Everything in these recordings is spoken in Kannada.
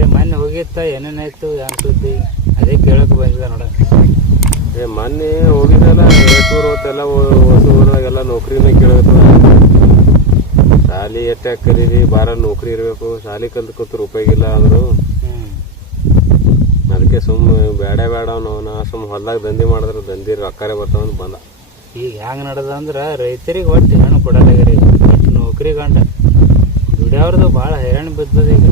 ಅದೇ ಮೊನ್ನೆ ಹೋಗಿತ್ತ ಏನೇನಾಯ್ತು ಏನು ಸುದ್ದಿ? ಅದೇ ಕೇಳಕ್ಕೆ ಬಂದಿದೆ ನೋಡ. ಏ ಮೊನ್ನೆ ಹೋಗಿದ್ದೆಲ್ಲ ಏಟೂರು ಹೊತ್ತೆಲ್ಲ ಹೊಸ ಊರಾಗೆಲ್ಲ ನೌಕರಿನೇ ಕೇಳತ್ತದ ಶಾಲಿ ಎಷ್ಟೇ ಕಲೀರಿ ಬಾರ ನೌಕರಿ ಇರಬೇಕು. ಶಾಲಿ ಕಲ್ತು ಕೂತ್ರು ಉಪಯೋಗ ಇಲ್ಲ ಅಂದ್ರು. ಅದಕ್ಕೆ ಸುಮ್ಮ ಬೇಡ ಬೇಡ ನಾ ಸುಮ್ಮ ಹೊಲ್ದಾಗ ದಂಧೆ ಮಾಡಿದ್ರೆ. ದಂಧೆ ರೊಕ್ಕರೇ ಬರ್ತಾವ ಅಂತ ಬಂದ. ಈಗ ಹೆಂಗೆ ನಡೆದ ಅಂದ್ರೆ ರೈತರಿಗೆ ಒಟ್ಟು ಹೆಣ್ಣು ಕೊಡಲ್ಲ ರೀ ನೌಕರಿ ಗಂಡ. ದುಡಿಯವ್ರದ್ದು ಭಾಳ ಹೈರಾಣ ಬಿದ್ದದ ಈಗ.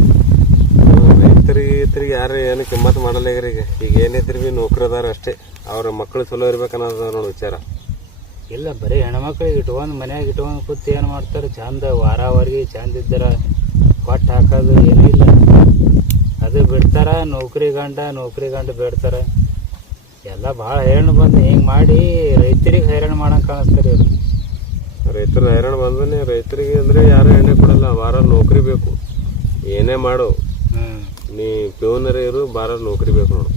ರೈತರಿಗೆ ರೈತರಿಗೆ ಯಾರು ಏನು ಕಿಮ್ಮತ್ ಮಾಡಲ್ಲ ಈಗ ಈಗ ಈಗ ಏನಿದ್ರು ಬಿ ನೌಕರಿ ಅದಾರ ಅಷ್ಟೇ. ಅವ್ರ ಮಕ್ಕಳು ಚಲೋ ಇರ್ಬೇಕನ್ನೋದು ನೋಡಿ ವಿಚಾರ. ಇಲ್ಲ ಬರೀ ಹೆಣ್ಮಕ್ಳಿಗೆ ಇಟ್ಕೊಂಡು ಮನ್ಯಾಗ ಇಟ್ಕೊಂಡು ಕೂತು ಏನು ಮಾಡ್ತಾರೆ? ಚಂದ ವಾರವರೆಗೆ ಚಂದ ಇದ್ದಾರ ಕೊಟ್ಟು ಹಾಕೋದು ಏನಿಲ್ಲ ಅದು ಬಿಡ್ತಾರ ನೌಕರಿ ಗಂಡ ನೌಕರಿ ಗಂಡ ಬಿಡ್ತಾರ. ಎಲ್ಲ ಭಾಳ ಹೈರಾಣ ಬಂದು ಹಿಂಗೆ ಮಾಡಿ ರೈತರಿಗೆ ಹೈರಾಣ ಮಾಡೋಕೆ ಕಾಣಿಸ್ತಾರೆ ಇವರು. ರೈತರು ಹೈರಾಣ ಬಂದ್ರೆ ರೈತರಿಗೆ ಅಂದರೆ ಯಾರು ಎಣ್ಣೆ ಕೊಡಲ್ಲ ವಾರ ನೌಕರಿ ಬೇಕು. ಏನೇ ಮಾಡು. ನೀ ಪ್ಯೂನರೇ ಇರು ಬಾರ ನೌಕರಿ ಬೇಕು ನೋಡು.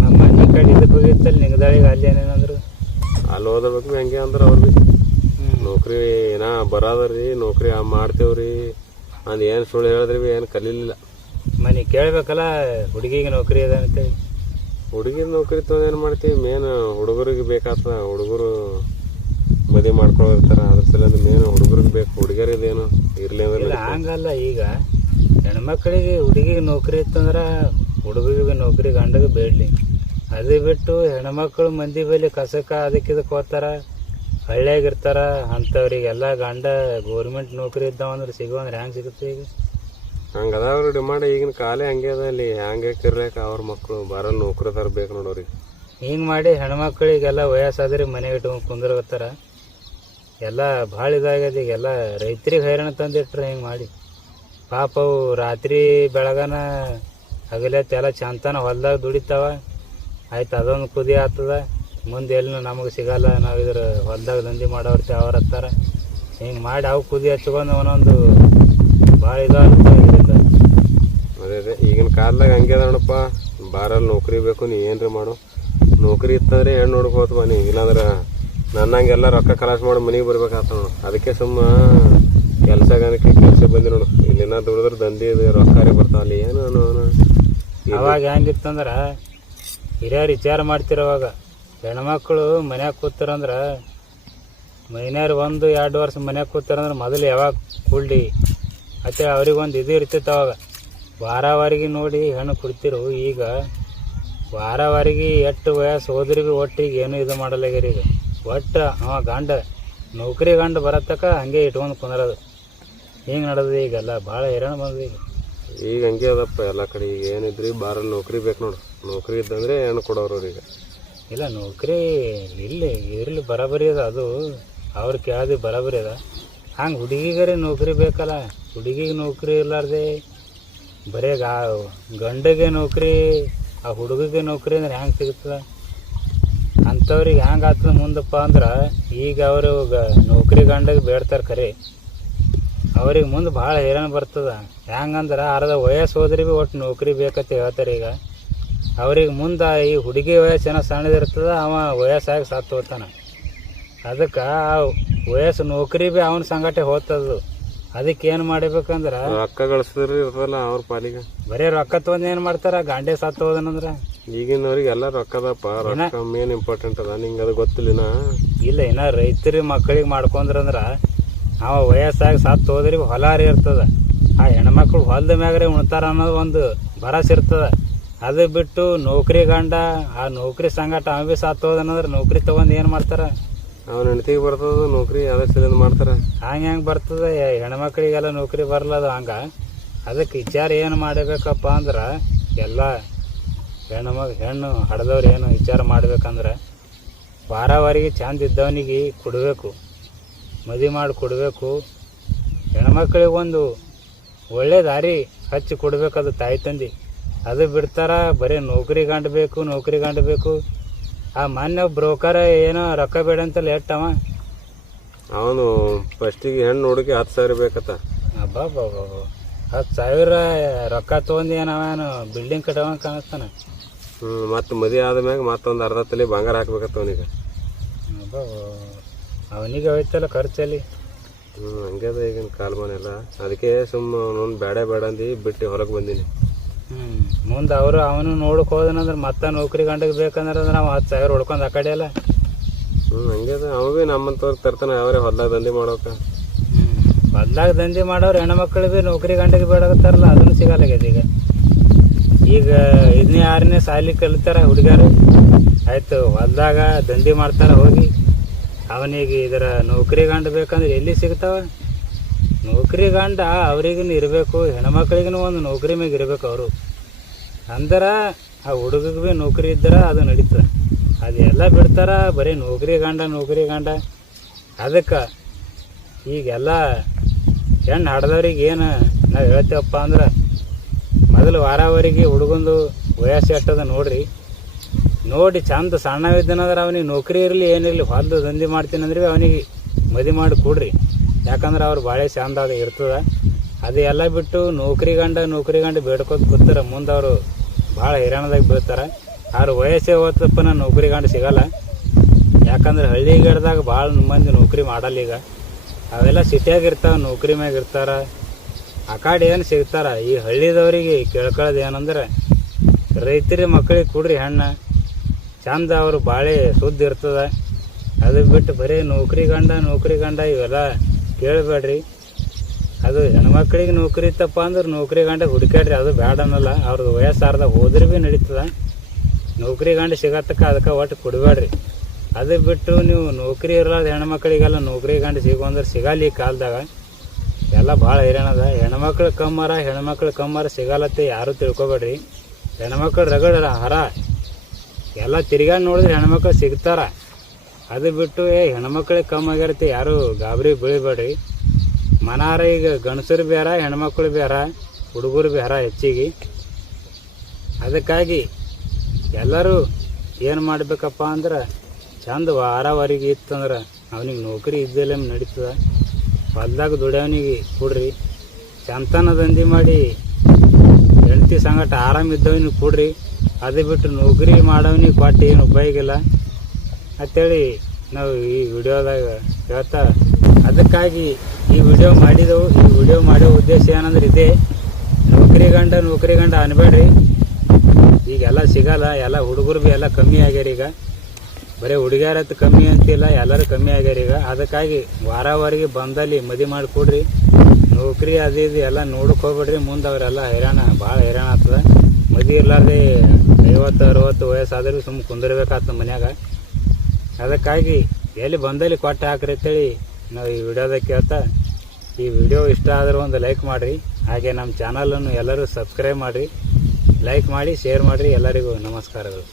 ನಮ್ಮ ಮನೆ ಕಡೆ ಇದಕ್ಕೆ ಹೋಗಿತ್ತಲ್ಲ ನಿಗದಾಳಿಗೆ ಅಲ್ಲಿ ಏನೇನಂದ್ರು? ಅಲ್ಲಿ ಓದಬೇಕು ಹೆಂಗೆ ಅಂದ್ರೆ ಅವ್ರು ನೌಕರಿ ಏನ ಬರೋದ್ರಿ ನೌಕರಿ ಮಾಡ್ತೇವ್ರಿ. ಅಂದ್ ಏನು ಸುಳ್ಳು ಹೇಳಿದ್ರಿ ಭೀ ಏನು ಕಲೀಲಿಲ್ಲ. ಮನೆ ಕೇಳ್ಬೇಕಲ್ಲ ಹುಡುಗಿಗೆ ನೌಕರಿ ಅದ ಅಂತೇಳಿ. ಹುಡುಗಿನ ನೌಕರಿ ತೊಗೊಂಡು ಏನು ಮಾಡ್ತೀವಿ ಮೇನ್ ಹುಡುಗರಿಗೆ ಬೇಕಾತ ಹುಡುಗರು ಮದುವೆ ಮಾಡ್ಕೊಳ್ತಾರ ಅದ್ರ ಸಲಂದ ಮೇನ್ ಹುಡುಗರಿಗೆ ಬೇಕು. ಹುಡುಗರಿದೇನು ಇರ್ಲಿ ಅಂದ್ರೆ ಹಂಗಲ್ಲ ಈಗ. ಹೆಣ್ಮಕ್ಳಿಗೆ ಹುಡುಗಿಗೆ ನೌಕರಿ ಇತ್ತಂದ್ರೆ ಹುಡುಗಿಗೆ ನೌಕರಿ ಗಂಡಗೆ ಬೇಡಲಿ. ಅದು ಬಿಟ್ಟು ಹೆಣ್ಮಕ್ಳು ಮಂದಿ ಬಳಿ ಕಸಕ ಅದಕ್ಕೆ ಇದಕ್ಕೆ ಹೋಗ್ತಾರ ಹಳ್ಳಿಯಾಗಿರ್ತಾರ ಅಂಥವ್ರಿಗೆಲ್ಲ ಗಂಡ ಗೌರ್ಮೆಂಟ್ ನೌಕರಿ ಇದ್ದಾವಂದ್ರೆ ಸಿಗುವಂದ್ರೆ ಹೆಂಗೆ ಸಿಗುತ್ತೆ ಈಗ? ಹಂಗದ ಅದಾವ್ರಿ ಡಿಮಾಂಡ್ ಈಗಿನ ಕಾಲೇ ಹಂಗೆ ಅದ ಅಲ್ಲಿ ಹ್ಯಾಂಗೆ ಕಿರ್ಲೇಕ ಅವ್ರ ಮಕ್ಕಳು ಬಾರ ನೌಕರಿದಾರ ಬೇಕು ನೋಡೋರಿಗೆ ಹಿಂಗೆ ಮಾಡಿ ಹೆಣ್ಮಕ್ಳಿಗೆಲ್ಲ ವಯಸ್ಸಾದ್ರೆ ಮನೆಗೆ ಇಟ್ಕೊಂಡು ಕುಂದ್ರಗತ್ತಾರ. ಎಲ್ಲ ಭಾಳ ಇದಾಗ್ಯದ ಈಗೆಲ್ಲ ರೈತರಿಗೆ ಹೈರಾಣ ತಂದಿಟ್ರೆ ಹಿಂಗೆ ಮಾಡಿ. ಪಾಪ ಅವು ರಾತ್ರಿ ಬೆಳಗನ ಹಗಲತ್ತು ಎಲ್ಲ ಚಂತನ ಹೊಲ್ದಾಗ ದುಡಿತಾವ. ಆಯ್ತು ಅದೊಂದು ಕುದಿ ಆಗ್ತದ. ಮುಂದೆ ಎಲ್ಲಿ ನಮಗೆ ಸಿಗಲ್ಲ. ನಾವು ಇದ್ರ ಹೊಲ್ದಾಗ ದಂಧೆ ಮಾಡೋರ್ತಿ ಅವ್ರ ಹತ್ತಾರ. ಹಿಂಗೆ ಮಾಡಿ ಅವು ಕುದಿ ಹಚ್ಕೊಂಡು ಅವನೊಂದು ಭಾಳ ಇದಾಗಿಲ್ಲ ಅದೇ ಈಗಿನ ಕಾಲದಾಗ ಹಂಗೆ ಅದ ನೋಡಪ್ಪ. ಬಾರಲ್ಲಿ ನೌಕರಿ ಬೇಕು, ನೀ ಏನ್ರಿ ಮಾಡು. ನೌಕರಿ ಇತ್ತಂದ್ರೆ ಹೆಣ್ಣು ನೋಡ್ಕೋತ ಬನ್ನಿ. ಇಲ್ಲಾಂದ್ರೆ ನನ್ನಂಗೆಲ್ಲ ರೊಕ್ಕ ಕಲಾಸ ಮಾಡಿ ಮನೆಗೆ ಬರ್ಬೇಕಾಗ್ತ ನೋಡು. ಅದಕ್ಕೆ ಸುಮ್ಮ ಕೆಲಸ ಬಂದಿ ನೋಡು. ಇಲ್ಲಿನ ದುಡಿದ್ರೆ ದಂಧೆ ಇದು ರೊಕ್ಕಾರೆ ಬರ್ತಾವ ಅಲ್ಲಿ? ಏನು ಅನು. ಅವಾಗ ಹೆಂಗಿತ್ತಂದ್ರೆ, ಹಿರಿಯರು ವಿಚಾರ ಮಾಡ್ತಿರೋವಾಗ ಹೆಣ್ಮಕ್ಳು ಮನ್ಯಾಗ ಕೂತಾರಂದ್ರ, ಮೈನ್ಯಾರು ಒಂದು ಎರಡು ವರ್ಷ ಮನ್ಯಾಗ ಕೂತಾರಂದ್ರ ಮೊದಲು ಯಾವಾಗ ಕೂಡಿ ಮತ್ತು ಅವ್ರಿಗೆ ಒಂದು ಇದು ಇರ್ತಿತ್ತು ಅವಾಗ. ವಾರಿಗೆ ನೋಡಿ ಹೆಣ್ಣು ಕೊಡ್ತಿರು. ಈಗ ವಾರವಾರಿಗೆ ಎಷ್ಟು ವಯಸ್ಸು ಹೋದ್ರಿಗೆ ಒಟ್ಟಿಗೆ ಏನೂ ಇದು ಮಾಡಲಾಗ್ಯಾರ ಈಗ ಒಟ್ಟು ಅವ ಗಂಡ, ನೌಕರಿ ಗಂಡ ಬರತಕ್ಕ ಹಂಗೆ ಇಟ್ಕೊಂಡು ಕುಂದ್ರದು. ಹಿಂಗೆ ಈಗ? ಈಗೆಲ್ಲ ಭಾಳ ಹೈರಾಣ ಬಂದಿದೆ ಈಗ. ಈಗ ಹಂಗೆ ಅದಪ್ಪ ಎಲ್ಲ ಕಡೆ ಈಗ ಏನಿದ್ರಿ ಬಾರ ನೌಕರಿ ಬೇಕು ನೋಡು. ನೌಕರಿ ಇದ್ದಂದ್ರೆ ಏನು ಕೊಡೋರು ಈಗ. ಇಲ್ಲ ನೌಕರಿ ಇಲ್ಲಿ ಇರ್ಲಿ ಬರಾಬರಿ ಅದ ಅದು. ಅವ್ರು ಕೇಳೋದು ಬರಾಬರಿ ಅದ. ಹಂಗೆ ಹುಡುಗಿಗರೆ ನೌಕರಿ ಬೇಕಲ್ಲ ಹುಡುಗಿಗೆ ನೌಕರಿ ಇರ್ಲಾರ್ದೆ. ಬರೇ ಗಾ ಗಂಡಗೆ ನೌಕರಿ ಆ ಹುಡುಗಿಗೆ ನೌಕರಿ ಅಂದ್ರೆ ಹೆಂಗೆ ಸಿಗುತ್ತದ ಅಂಥವ್ರಿಗೆ ಹೆಂಗೆ ಆಗ್ತದೆ ಮುಂದಪ್ಪ ಅಂದ್ರೆ ಈಗ ಅವರು ನೌಕರಿ ಗಂಡಗೆ ಬೇಡ್ತಾರೆ ಖರೆ. ಅವ್ರಿಗೆ ಮುಂದೆ ಭಾಳ ಹೈರಾಣ ಬರ್ತದ. ಹೆಂಗಂದ್ರೆ ಅರ್ಧ ವಯಸ್ಸು ಹೋದ್ರೆ ಭೀ ಒಟ್ಟು ನೌಕರಿ ಬೇಕಂತ ಹೇಳ್ತಾರೆ ಈಗ. ಅವ್ರಿಗೆ ಮುಂದೆ ಈ ಹುಡುಗಿ ವಯಸ್ಸು ಏನೋ ಸಣ್ಣದಿರ್ತದ ಅವ ವಯಸ್ಸಾಗಿ ಸತ್ತು ಹೋಗ್ತಾನೆ ಅದಕ್ಕೆ ಆ ವಯಸ್ಸು ನೌಕರಿ ಭೀ ಅವನ ಸಂಗಟೆ ಹೋಗ್ತದ್ದು ಅದಕ್ಕೆ ಏನು ಮಾಡಬೇಕಂದ್ರೆ? ರೊಕ್ಕ ಗಳಿಸಿದ್ರಿ ಇರ್ತದಲ್ಲ ಅವ್ರ ಪಾಲಿಗೆ. ಬರೀ ರೊಕ್ಕ ತೊಗೊಂಡು ಏನು ಮಾಡ್ತಾರೆ? ಗಾಂಡೆ ಸತ್ತು ಹೋದನಂದ್ರೆ? ಈಗಿನವ್ರಿಗೆ ಎಲ್ಲ ರೊಕ್ಕದಪ್ಪ. ರೊಕ್ಕ ಮೇನ್ ಇಂಪಾರ್ಟೆಂಟ್ ಅದ. ನಿಂಗೆ ಅದು ಗೊತ್ತಿಲ್ಲ ಇಲ್ಲ ಇನ್ನ ರೈತರಿ ಮಕ್ಕಳಿಗೆ ಮಾಡ್ಕೊಂಡ್ರಂದ್ರ ಅವ ವಯಸ್ಸಾಗಿ ಸತ್ತು ಹೋದ್ರಿ ಹೊಲಾರಿ ಇರ್ತದ. ಆ ಹೆಣ್ಮಕ್ಳು ಹೊಲದ ಮ್ಯಾಗ್ರೆ ಉಣ್ತಾರ ಅನ್ನೋದು ಒಂದು ಭರವಸೆ ಇರ್ತದ. ಅದು ಬಿಟ್ಟು ನೌಕರಿ ಗಂಡ ಆ ನೌಕರಿ ಸಂಗಟ ಅವ ಭೀ ಸತ್ತು ಹೋದನಂದ್ರೆ ನೌಕರಿ ತಗೊಂಡ್ ಏನು ಮಾಡ್ತಾರ? ಅವ್ನ ಹೆಂಡತಿಗೆ ಬರ್ತದ ನೌಕರಿ ಅದ್ರ ಸಲಿಂದ ಮಾಡ್ತಾರ. ಹಂಗೆ ಹೆಂಗೆ ಬರ್ತದ? ಹೆಣ್ಮಕ್ಳಿಗೆಲ್ಲ ನೌಕರಿ ಬರಲದು ಹಂಗೆ? ಅದಕ್ಕೆ ವಿಚಾರ ಏನು ಮಾಡಬೇಕಪ್ಪ ಅಂದ್ರೆ ಎಲ್ಲ ಹೆಣ್ಣು ಮಗ ಹೆಣ್ಣು ಹಡ್ದವ್ರು ಏನು ವಿಚಾರ ಮಾಡ್ಬೇಕಂದ್ರೆ ವಾರವಾರಿಗೆ ಚಂದ ಇದ್ದವನಿಗೆ ಕೊಡಬೇಕು. ಮದುವೆ ಮಾಡಿ ಕೊಡಬೇಕು ಹೆಣ್ಮಕ್ಳಿಗೆ ಒಂದು ಒಳ್ಳೆ ದಾರಿ ಹಚ್ಚಿ ಕೊಡಬೇಕು ಅದು ತಾಯಿ ತಂದೆ. ಅದು ಬಿಡ್ತಾರ ಬರೀ ನೌಕರಿ ಗಂಡಬೇಕು ನೌಕರಿ ಗಂಡಬೇಕು. ಆ ಮೊನ್ನೆ ಬ್ರೋಕರ್ ಏನೋ ರೊಕ್ಕ ಬೇಡ ಅಂತ ಎಟ್ಟವ? ಅವನು ಫಸ್ಟಿಗೆ ಹೆಣ್ಣು ನೋಡಕ್ಕೆ ಹತ್ತು ಸಾವಿರ ಬೇಕತ್ತ. ಅಬ್ಬಾ ಬಾಬಾ ಹತ್ತು ಸಾವಿರ ರೊಕ್ಕ ತೊಗೊಂಡು ಏನವೇನು ಬಿಲ್ಡಿಂಗ್ ಕಟ್ಟವ ಕಾಣಿಸ್ತಾನ? ಹ್ಞೂ ಮತ್ತೆ ಮದುವೆ ಆದ್ಮ್ಯಾಗ ಮತ್ತೊಂದು ಅರ್ಧ ತಲೆ ಬಂಗಾರ ಹಾಕ್ಬೇಕತ್ತ ಅವನಿಗೆ. ಅಬ್ಬಾ ಅವನಿಗೆ ಹೋಯ್ತಲ್ಲ ಖರ್ಚಲ್ಲಿ. ಹ್ಞೂ ಹಂಗೆ ಅದ ಈಗಿನ ಕಾಲಮಾನೆಲ್ಲ. ಅದಕ್ಕೆ ಸುಮ್ಮ ಅವ್ನು ಬೇಡ ಬೇಡ ಅಂದು ಬಿಟ್ಟು ಹೊರಗೆ ಬಂದೀನಿ. ಹ್ಞೂ ಮುಂದೆ ಅವರು ಅವನು ನೋಡಕ್ಕೆ ಹೋದನಂದ್ರೆ ಮತ್ತೆ ನೌಕರಿ ಗಂಡಗೆ ಬೇಕಂದ್ರೆ ಅಂದ್ರೆ ನಾವು ಹತ್ತು ಸಾವಿರ ಹೊಡ್ಕೊಂಡು ಆ ಕಡೆ ಎಲ್ಲ ಹ್ಞೂ ಹಂಗೆ ಅದ. ಅವ ಭೀ ನಮ್ಮಂತವ್ರಿಗೆ ತರ್ತಾನೆ ಅವರೇ ಹೊಲ್ದಾಗ ದಂಧೆ ಮಾಡೋಕೆ. ಹೊಲ್ದಾಗ ದಂಧೆ ಮಾಡೋರು ಹೆಣ್ಮಕ್ಳು ಭೀ ನೌಕರಿ ಗಂಡಗೆ ಬೇಡಾಗತ್ತಾರಲ್ಲ ಅದನ್ನು ಸಿಗಲ್ಲಾಗ್ಯದ ಈಗ. ಈಗ ಐದನೇ ಆರನೇ ಸಾಲಿ ಕಲಿತಾರೆ ಹುಡುಗರು ಆಯಿತು ಹೊಲ್ದಾಗ ದಂಧೆ ಮಾಡ್ತಾರೆ ಹೋಗಿ. ಅವನಿಗೆ ಇದರ ನೌಕರಿ ಗಂಡ ಬೇಕಂದ್ರೆ ಎಲ್ಲಿ ಸಿಗ್ತಾವ? ನೌಕರಿ ಗಂಡ ಅವ್ರಿಗೂ ಇರಬೇಕು ಹೆಣ್ಮಕ್ಳಿಗೂ ಒಂದು ನೌಕರಿ ಮ್ಯಾಗ ಇರಬೇಕು ಅವರು. ಅಂದ್ರೆ ಆ ಹುಡುಗಗೆ ಭೀ ನೌಕರಿ ಇದ್ದರೆ ಅದು ನಡೀತದೆ. ಅದೆಲ್ಲ ಬಿಡ್ತಾರ, ಬರೀ ನೌಕರಿ ಗಂಡ ನೌಕರಿ ಗಂಡ. ಅದಕ್ಕೆ ಈಗೆಲ್ಲ ಹೆಣ್ಣು ಹಾಡ್ದವ್ರಿಗೆ ಏನು ನಾವು ಹೇಳ್ತೇವಪ್ಪ ಅಂದ್ರೆ ಮೊದಲು ವಾರಾವರಿಗೆ ಹುಡುಗಂದು ವಯಸ್ಸು ಎಟ್ಟದ ನೋಡ್ರಿ. ನೋಡಿ, ಚಂದ ಸಣ್ಣವಿದ್ದನಂದ್ರೆ ಅವನಿಗೆ ನೌಕರಿ ಇರಲಿ, ಏನಿರಲಿ, ಹೊಲ್ದು ದಂಧೆ ಮಾಡ್ತೀನಿ ಅಂದ್ರೆ ಅವನಿಗೆ ಮದಿ ಮಾಡಿ ಕೊಡ್ರಿ. ಯಾಕಂದ್ರೆ ಅವ್ರು ಭಾಳ ಚಂದ ಅದು ಇರ್ತದ. ಅದು ಎಲ್ಲ ಬಿಟ್ಟು ನೌಕರಿ ಗಂಡ ನೌಕರಿ ಗಂಡ ಬೇಡ್ಕೋತ ಕೂತಾರೆ. ಮುಂದೆ ಅವರು ಭಾಳ ಹೈರಾಣದಾಗ ಬೀಳ್ತಾರೆ. ಅವ್ರ ವಯಸ್ಸೇ ಹೋತಪ್ಪನ ನೌಕರಿ ಗಂಡ ಸಿಗಲ್ಲ. ಯಾಕಂದ್ರೆ ಹಳ್ಳಿ ಗಿಡದಾಗ ಭಾಳ ಮಂದಿ ನೌಕರಿ ಮಾಡಲ್ಲ ಈಗ. ಅವೆಲ್ಲ ಸಿಟಿಯಾಗ ಇರ್ತಾವೆ, ನೌಕರಿ ಮ್ಯಾಗ ಇರ್ತಾರ. ಆ ಏನು ಸಿಗ್ತಾರ? ಈ ಹಳ್ಳಿದವರಿಗೆ ಕೇಳ್ಕೊಳ್ಳೋದು ಏನಂದ್ರೆ ರೈತರಿ ಮಕ್ಕಳಿಗೆ ಕೊಡ್ರಿ ಹೆಣ್ಣು. ಚಂದ ಅವರು ಬಾಳೆ ಸುದ್ದಿ ಇರ್ತದ. ಅದು ಬಿಟ್ಟು ಬರೀ ನೌಕರಿ ಗಂಡ ನೌಕರಿ ಗಂಡ ಇವೆಲ್ಲ ಕೇಳಬೇಡ್ರಿ. ಅದು ಹೆಣ್ಮಕ್ಳಿಗೆ ನೌಕರಿ ಇತ್ತಪ್ಪ ಅಂದ್ರೆ ನೌಕರಿ ಗಂಡ ಹುಡುಕಾಡ್ರಿ ಅದು ಬ್ಯಾಡ ಅನ್ನಲ್ಲ. ಅವ್ರದ್ದು ವಯಸ್ಸಾರ್ದಾಗ ಹೋದ್ರೆ ಭೀ ನಡೀತದ. ನೌಕರಿ ಗಂಡ ಸಿಗತ್ತಕ್ಕ, ಅದಕ್ಕೆ ಒಟ್ಟು ಕೊಡಬೇಡ್ರಿ. ಅದು ಬಿಟ್ಟು ನೀವು ನೌಕರಿ ಇರಲಾರ್ದು ಹೆಣ್ಮಕ್ಳಿಗೆಲ್ಲ ನೌಕರಿ ಗಂಡ ಸಿಗು ಅಂದ್ರೆ ಸಿಗಲ್ಲ ಈ ಕಾಲದಾಗ. ಎಲ್ಲ ಭಾಳ ಹೈರಾಣದ ಹೆಣ್ಮಕ್ಳು ಕಮ್ಮರ ಹೆಣ್ಮಕ್ಳು ಕಮ್ಮರ ಸಿಗಲ್ಲತ್ತೆ ಯಾರು ತಿಳ್ಕೊಬೇಡ್ರಿ. ಹೆಣ್ಮಕ್ಳು ರಗಡ ಹರ. ಎಲ್ಲ ತಿರ್ಗಾ ನೋಡಿದ್ರೆ ಹೆಣ್ಮಕ್ಳು ಸಿಗ್ತಾರ. ಅದು ಬಿಟ್ಟು, ಏ ಹೆಣ್ಮಕ್ಳಿಗೆ ಕಮ್ಮಿ ಆಗಿರುತ್ತೆ, ಯಾರು ಗಾಬರಿ ಬೀಳಬೇಡ್ರಿ. ಮನಾರ ಈಗ ಗಂಡಸರು ಬೇರ, ಹೆಣ್ಮಕ್ಳು ಬೇರ, ಹುಡುಗರು ಬೇರ ಹೆಚ್ಚಿಗೆ. ಅದಕ್ಕಾಗಿ ಎಲ್ಲರೂ ಏನು ಮಾಡಬೇಕಪ್ಪ ಅಂದ್ರೆ ಚಂದ ವಾರವಾರಿಗೆ ಇತ್ತಂದ್ರೆ ಅವನಿಗೆ ನೌಕರಿ ಇದ್ದಿಲ್ಲ ನಡೀತದ. ಹೊಲ್ದಾಗ ದುಡಿಯವನಿಗೆ ಕೊಡ್ರಿ. ಚಂತನ ದಂಧೆ ಮಾಡಿ ಹೆಂಡತಿ ಸಂಗಟ ಆರಾಮ ಇದ್ದವನಿಗೆ ಕೊಡ್ರಿ. ಅದು ಬಿಟ್ಟು ನೌಕರಿ ಮಾಡವನಿಗೆ ಕೊಟ್ಟು ಏನು ಉಪಯೋಗ ಇಲ್ಲ. ಅಂತೇಳಿ ನಾವು ಈ ವಿಡಿಯೋದಾಗ ಹೇಳ್ತಾ, ಅದಕ್ಕಾಗಿ ಈ ವಿಡಿಯೋ ಮಾಡಿದೆವು. ಈ ವಿಡಿಯೋ ಮಾಡೋ ಉದ್ದೇಶ ಏನಂದ್ರೆ ಇದೆ. ನೌಕರಿ ಗಂಡ ನೌಕರಿ ಗಂಡ ಅನ್ಬೇಡ್ರಿ ಈಗೆಲ್ಲ ಸಿಗಲ್ಲ, ಎಲ್ಲ ಹುಡುಗರು ಭೀ ಎಲ್ಲ ಕಮ್ಮಿ ಆಗ್ಯಾರ ಈಗ. ಬರೀ ಹುಡುಗಿಯರತ್ತು ಕಮ್ಮಿ ಅಂತಿಲ್ಲ, ಎಲ್ಲರೂ ಕಮ್ಮಿ ಆಗ್ಯಾರ ಈಗ. ಅದಕ್ಕಾಗಿ ವಾರವಾರಿಗೆ ಬಂದಲ್ಲಿ ಮದಿ ಮಾಡಿ ಕೊಡ್ರಿ. ನೌಕರಿ ಅದು ಇದು ಎಲ್ಲ ನೋಡಕ್ ಹೋಗ್ಬೇಡ್ರಿ. ಮುಂದೆ ಅವರೆಲ್ಲ ಹೈರಾಣ, ಭಾಳ ಹೈರಾಣ ಆಗ್ತದ. ಮದಿ ಇರ್ಲಾರ್ದೆ ಐವತ್ತು, ಅರವತ್ತು ವಯಸ್ಸಾದ್ರೂ ಸುಮ್ಮನೆ ಕುಂದಿರ್ಬೇಕಾಗ್ತದೆ ಮನ್ಯಾಗ. ಅದಕ್ಕಾಗಿ ಎಲ್ಲಿ ಬಂದಲ್ಲಿ ಕೊಟ್ಟು ಹಾಕ್ರಿ ಅಂತೇಳಿ ನಾವು ಈ ವಿಡಿಯೋದಾಗ ಕೇಳ್ತಾ. ಈ ವಿಡಿಯೋ ಇಷ್ಟ ಆದ್ರೆ ಒಂದು ಲೈಕ್ ಮಾಡಿರಿ. ಹಾಗೆ ನಮ್ಮ ಚಾನಲನ್ನು ಎಲ್ಲರೂ ಸಬ್ಸ್ಕ್ರೈಬ್ ಮಾಡಿರಿ. ಲೈಕ್ ಮಾಡಿ, ಶೇರ್ ಮಾಡಿರಿ. ಎಲ್ಲರಿಗೂ ನಮಸ್ಕಾರಗಳು.